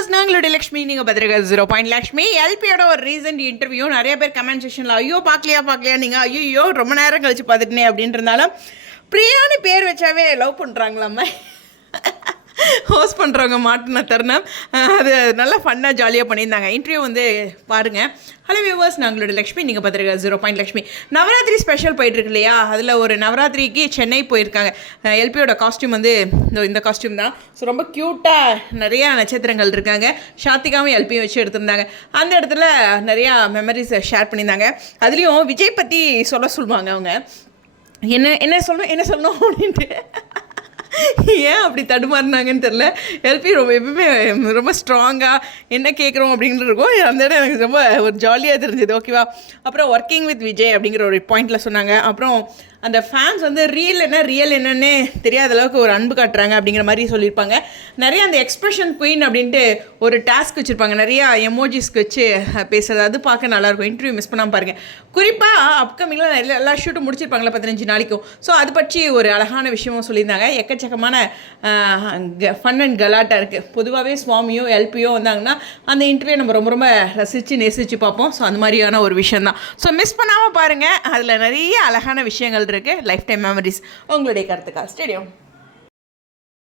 Viewers நாங்களுடைய லக்ஷ்மி நீங்கள் பத்திரிக்கை ஜீரோ பாயிண்ட் லக்ஷ்மி எல்பியோட ஒரு ரீசன்ட் இன்டர்வியூ நிறைய பேர் கமெண்ட் செக்ஷனில் ஐயோ பார்க்கலையா பார்க்கலையா? நீங்கள் ஐயோ ரொம்ப நேரம் கழிச்சு பார்த்துட்டேனே அப்படின்ட்டு இருந்தாலும் பிரியான்னு பேர் வச்சாவே லவ் பண்ணுறாங்களாம்மா ஹோஸ்ட் பண்ணுறவங்க மாட்டின தருணம். அது நல்லா ஃபன்னாக ஜாலியாக பண்ணியிருந்தாங்க. இன்டர்வியூ வந்து பாருங்கள் ஹலோ வியூவர்ஸ் நாங்களோட லக்ஷ்மி. நீங்கள் பார்த்துருக்க zero point Lakshmi. Navaratri special போயிட்டுருக்கு இல்லையா? அதில் ஒரு நவராத்திரிக்கு சென்னை போயிருக்காங்க. எல்பியோட காஸ்டியூம் வந்து இந்த இந்த காஸ்டியூம் தான். ஸோ ரொம்ப க்யூட்டாக நிறையா நட்சத்திரங்கள் இருக்காங்க. ஷாத்திகாவும் எல்பியும் வச்சு எடுத்திருந்தாங்க. அந்த இடத்துல நிறையா மெமரிஸை ஷேர் பண்ணியிருந்தாங்க. அதுலேயும் விஜய் பற்றி சொல்ல சொல்லுவாங்க அவங்க. என்ன என்ன சொல்லணும் என்ன சொல்லணும் அப்படின்ட்டு. ஏன் அப்படி தடுமாறினாங்கன்னு தெரில எல்பி ரொம்ப எப்பவுமே ரொம்ப ஸ்ட்ராங்காக என்ன கேட்குறோம் அப்படின்ட்டு இருக்கும். அந்த இடம் எனக்கு ரொம்ப ஒரு ஜாலியாக தெரிஞ்சது. ஓகேவா அப்புறம் ஒர்க்கிங் வித் விஜய் அப்படிங்கிற ஒரு பாயிண்டில் சொன்னாங்க. அப்புறம் அந்த ஃபேன்ஸ் வந்து ரியல் என்ன ரியல் என்னன்னே தெரியாத அளவுக்கு ஒரு அன்பு காட்டுறாங்க அப்படிங்கிற மாதிரி சொல்லியிருப்பாங்க. நிறைய அந்த எக்ஸ்பிரஷன் குயின் அப்படின்ட்டு ஒரு டாஸ்க் வச்சுருப்பாங்க. நிறையா எமோஜிஸ்க்கு வச்சு பேசுறது. அது பார்க்க நல்லாயிருக்கும் இன்டர்வியூ மிஸ் பண்ணாமல் பாருங்கள் குறிப்பாக அப்கமிங்கில் நிறைய எல்லா ஷூட்டும் முடிச்சிருப்பாங்களா பதினஞ்சு நாளைக்கும். ஸோ அது பற்றி ஒரு அழகான விஷயமும் சொல்லியிருந்தாங்க. எக்கச்சக்கமான ஃபன் அண்ட் கலாட்டா இருக்குது பொதுவாகவே சுவாமியோ எல்பியோ வந்தாங்கன்னா அந்த இன்டர்வியூ நம்ம ரொம்ப ரொம்ப ரசித்து நேசித்து பார்ப்போம். ஸோ அந்த மாதிரியான ஒரு விஷயந்தான் ஸோ மிஸ் பண்ணாமல் பாருங்கள் அதில் நிறைய அழகான விஷயங்கள் இருக்குது லைஃப் டைம் மெமரிஸ் உங்களுடைய கருத்துக்கா ஸ்டேடியம்